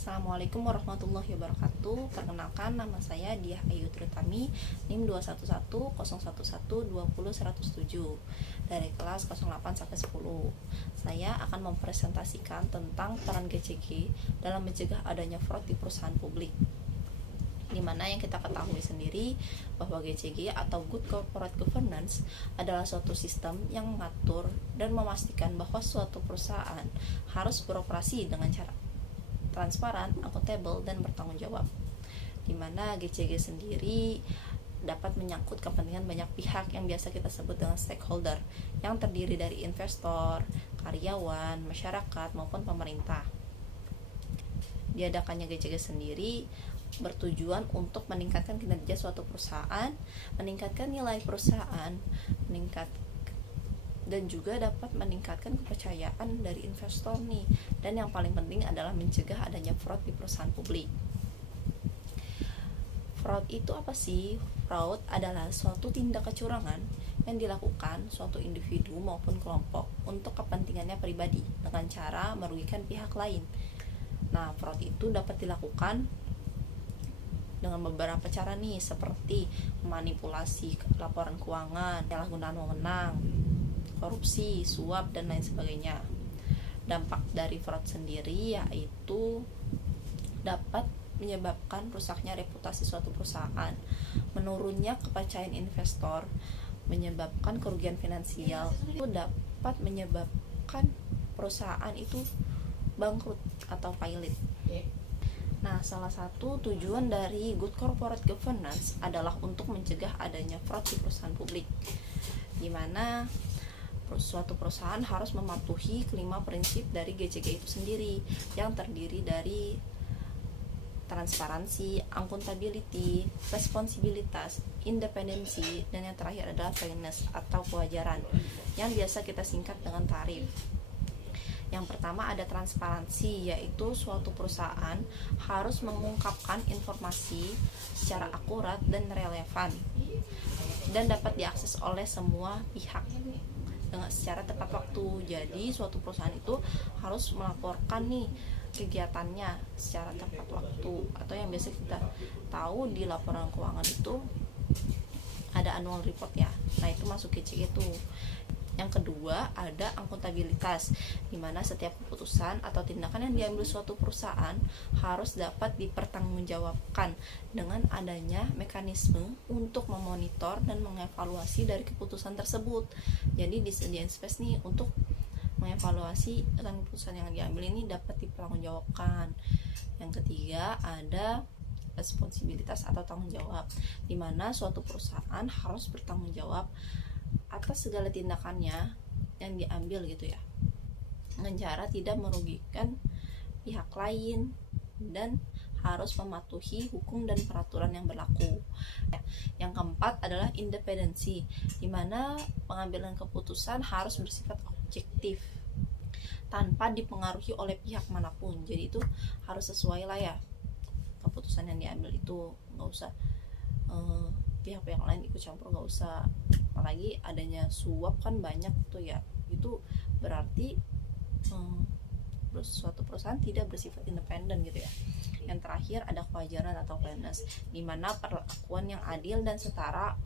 Assalamualaikum warahmatullahi wabarakatuh. Perkenalkan, nama saya Diah Ayu Tritami, NIM 2110111200107 dari kelas 08 sampai 10. Saya akan mempresentasikan tentang peran GCG dalam mencegah adanya fraud di perusahaan publik. Dimana yang kita ketahui sendiri bahwa GCG atau Good Corporate Governance adalah suatu sistem yang mengatur dan memastikan bahwa suatu perusahaan harus beroperasi dengan cara transparan, akuntabel, dan bertanggung jawab. Dimana GCG sendiri dapat menyangkut kepentingan banyak pihak yang biasa kita sebut dengan stakeholder, yang terdiri dari investor, karyawan, masyarakat, maupun pemerintah. Diadakannya GCG sendiri bertujuan untuk meningkatkan kinerja suatu perusahaan, meningkatkan nilai perusahaan, dan juga dapat meningkatkan kepercayaan dari investor nih. Dan yang paling penting adalah mencegah adanya fraud di perusahaan publik. Fraud itu apa sih? Fraud adalah suatu tindak kecurangan yang dilakukan suatu individu maupun kelompok untuk kepentingannya pribadi dengan cara merugikan pihak lain. Nah, fraud itu dapat dilakukan dengan beberapa cara nih, seperti manipulasi laporan keuangan, penyalahgunaan wewenang, korupsi, suap, dan lain sebagainya. Dampak dari fraud sendiri yaitu dapat menyebabkan rusaknya reputasi suatu perusahaan, menurunnya kepercayaan investor, menyebabkan kerugian finansial, itu dapat menyebabkan perusahaan itu bangkrut atau pailit. Nah, salah satu tujuan dari Good Corporate Governance adalah untuk mencegah adanya fraud di perusahaan publik, di mana suatu perusahaan harus mematuhi kelima prinsip dari GCG itu sendiri, yang terdiri dari transparansi, akuntability, responsibilitas, independensi, dan yang terakhir adalah fairness atau kewajaran, yang biasa kita singkat dengan tarif. Yang pertama ada transparansi, yaitu suatu perusahaan harus mengungkapkan informasi secara akurat dan relevan dan dapat diakses oleh semua pihak dengan secara tepat waktu. Jadi suatu perusahaan itu harus melaporkan nih kegiatannya secara tepat waktu, atau yang biasa kita tahu di laporan keuangan itu ada annual report ya. Nah, itu masuk GCG itu. Yang kedua ada akuntabilitas, di mana setiap keputusan atau tindakan yang diambil suatu perusahaan harus dapat dipertanggungjawabkan dengan adanya mekanisme untuk memonitor dan mengevaluasi dari keputusan tersebut. Jadi disediain space nih untuk mengevaluasi keputusan yang diambil ini dapat dipertanggungjawabkan. Yang ketiga ada responsibilitas atau tanggung jawab, di mana suatu perusahaan harus bertanggung jawab atas segala tindakannya yang diambil gitu ya, dengan cara tidak merugikan pihak lain dan harus mematuhi hukum dan peraturan yang berlaku. Yang keempat adalah independensi, di mana pengambilan keputusan harus bersifat objektif tanpa dipengaruhi oleh pihak manapun. Jadi itu harus sesuai lah ya, keputusan yang diambil itu nggak usah pihak-pihak lain ikut campur, nggak usah. Apalagi adanya suap kan banyak tuh ya, itu berarti suatu perusahaan tidak bersifat independen gitu ya. Yang terakhir ada kewajaran atau fairness, di mana perlakuan yang adil dan setara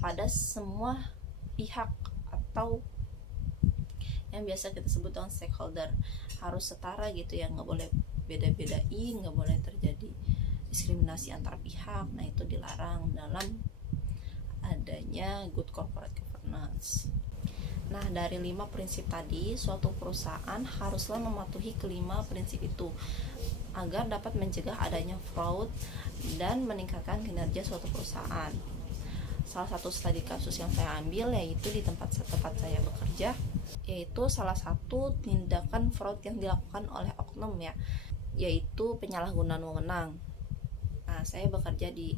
pada semua pihak atau yang biasa kita sebut dengan stakeholder, harus setara gitu ya, nggak boleh beda-bedain, nggak boleh terjadi diskriminasi antar pihak. Nah, itu dilarang dalam adanya Good Corporate Governance. Nah, dari 5 prinsip tadi, suatu perusahaan haruslah mematuhi kelima prinsip itu agar dapat mencegah adanya fraud dan meningkatkan kinerja suatu perusahaan. Salah satu studi kasus yang saya ambil yaitu di tempat saya bekerja, yaitu salah satu tindakan fraud yang dilakukan oleh oknum ya, yaitu penyalahgunaan wewenang. Nah, saya bekerja di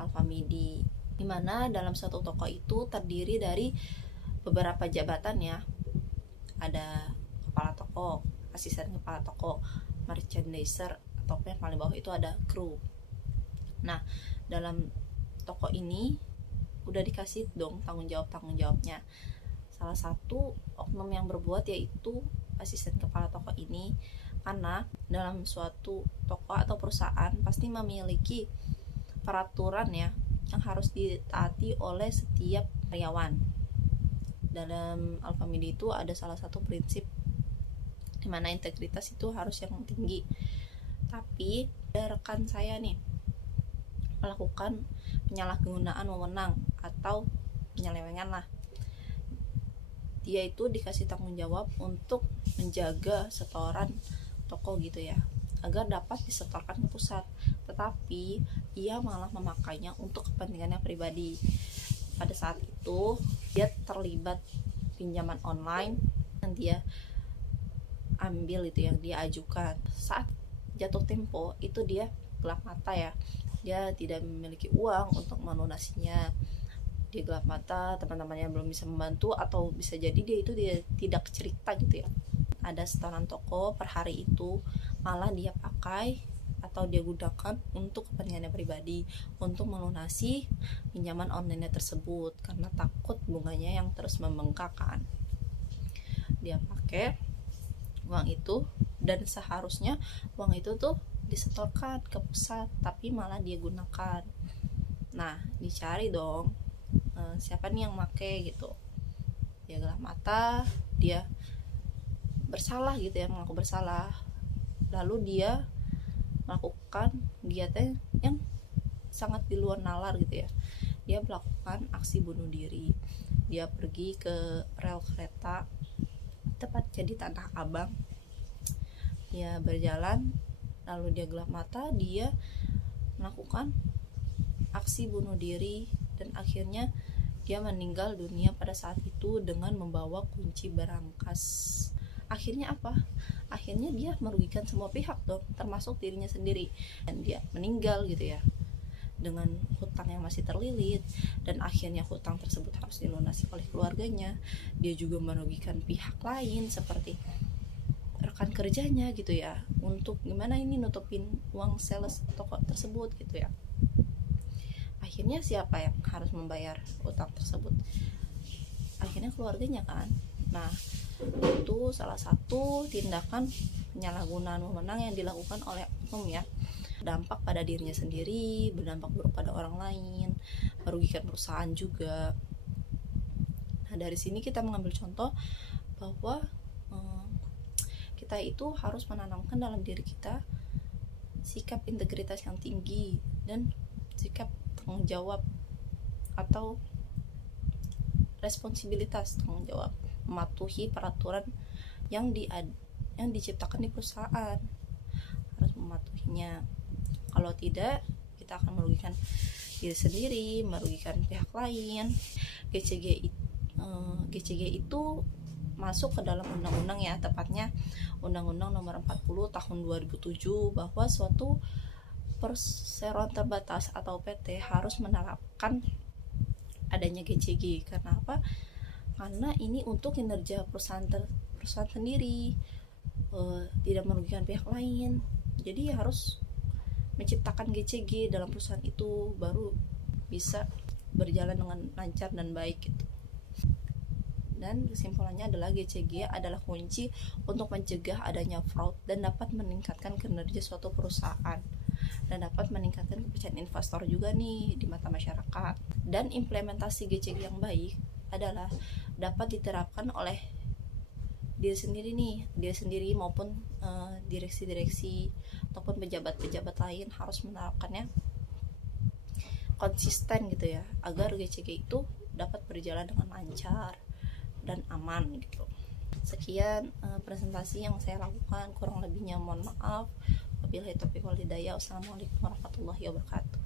Alfamidi, di mana dalam satu toko itu terdiri dari beberapa jabatan ya. Ada kepala toko, asisten kepala toko, merchandiser, atau yang paling bawah itu ada kru. Nah, dalam toko ini udah dikasih dong tanggung jawabnya. Salah satu oknum yang berbuat yaitu asisten kepala toko ini, karena dalam suatu toko atau perusahaan pasti memiliki peraturan ya yang harus ditaati oleh setiap karyawan. Dalam Alfamidi itu ada salah satu prinsip di mana integritas itu harus yang tinggi. Tapi ada rekan saya nih melakukan penyalahgunaan wewenang atau penyelewengan lah. Dia itu dikasih tanggung jawab untuk menjaga setoran toko gitu ya, agar dapat disetorkan ke pusat, tetapi ia malah memakainya untuk kepentingannya pribadi. Pada saat itu dia terlibat pinjaman online yang dia ambil itu, yang dia ajukan. Saat jatuh tempo itu dia gelap mata ya, dia tidak memiliki uang untuk melunasinya. Dia gelap mata, teman-temannya belum bisa membantu, atau bisa jadi dia tidak cerita gitu ya. Ada setoran toko per hari itu malah dia pakai atau dia gunakan untuk kepentingannya pribadi, untuk melunasi pinjaman online tersebut karena takut bunganya yang terus membengkak kan. Dia pakai uang itu dan seharusnya uang itu tuh disetorkan ke pusat, tapi malah dia gunakan. Nah, dicari dong siapa nih yang make gitu. Dia gelap mata, dia bersalah gitu ya, mengaku bersalah. Lalu dia melakukan kegiatan yang sangat di luar nalar gitu ya. Dia melakukan aksi bunuh diri. Dia pergi ke rel kereta, tepatnya di Tanah Abang. Dia berjalan, lalu dia gelap mata, dia melakukan aksi bunuh diri, dan akhirnya dia meninggal dunia pada saat itu dengan membawa kunci berangkas. Akhirnya apa? Akhirnya dia merugikan semua pihak dong, termasuk dirinya sendiri, dan dia meninggal gitu ya dengan hutang yang masih terlilit, dan akhirnya hutang tersebut harus dilunasi oleh keluarganya. Dia juga merugikan pihak lain seperti rekan kerjanya gitu ya, untuk gimana ini nutupin uang sales toko tersebut gitu ya. Akhirnya siapa yang harus membayar utang tersebut? Akhirnya keluarganya kan. Nah, itu salah satu tindakan penyalahgunaan wewenang yang dilakukan oleh oknum ya. Dampak pada dirinya sendiri, berdampak buruk pada orang lain, merugikan perusahaan juga. Nah, dari sini kita mengambil contoh bahwa kita itu harus menanamkan dalam diri kita sikap integritas yang tinggi dan sikap tanggung jawab atau responsibilitas tanggung jawab, mematuhi peraturan yang diciptakan di perusahaan, harus mematuhinya. Kalau tidak, kita akan merugikan diri sendiri, merugikan pihak lain. GCG itu masuk ke dalam undang-undang ya, tepatnya Undang-Undang Nomor 40 Tahun 2007, bahwa suatu perseroan terbatas atau PT harus menerapkan adanya GCG. Karena apa? Karena ini untuk kinerja perusahaan sendiri, tidak merugikan pihak lain. Jadi harus menciptakan GCG dalam perusahaan itu, baru bisa berjalan dengan lancar dan baik gitu. Dan kesimpulannya adalah GCG adalah kunci untuk mencegah adanya fraud dan dapat meningkatkan kinerja suatu perusahaan, dan dapat meningkatkan kepercayaan investor juga nih di mata masyarakat. Dan implementasi GCG yang baik adalah dapat diterapkan oleh diri sendiri maupun direksi-direksi ataupun pejabat-pejabat lain harus menerapkannya konsisten gitu ya, agar GCG itu dapat berjalan dengan lancar dan aman gitu. Sekian presentasi yang saya lakukan, kurang lebihnya mohon maaf. Wabillahi taufiq wal hidayah. Wassalamualaikum warahmatullahi wabarakatuh.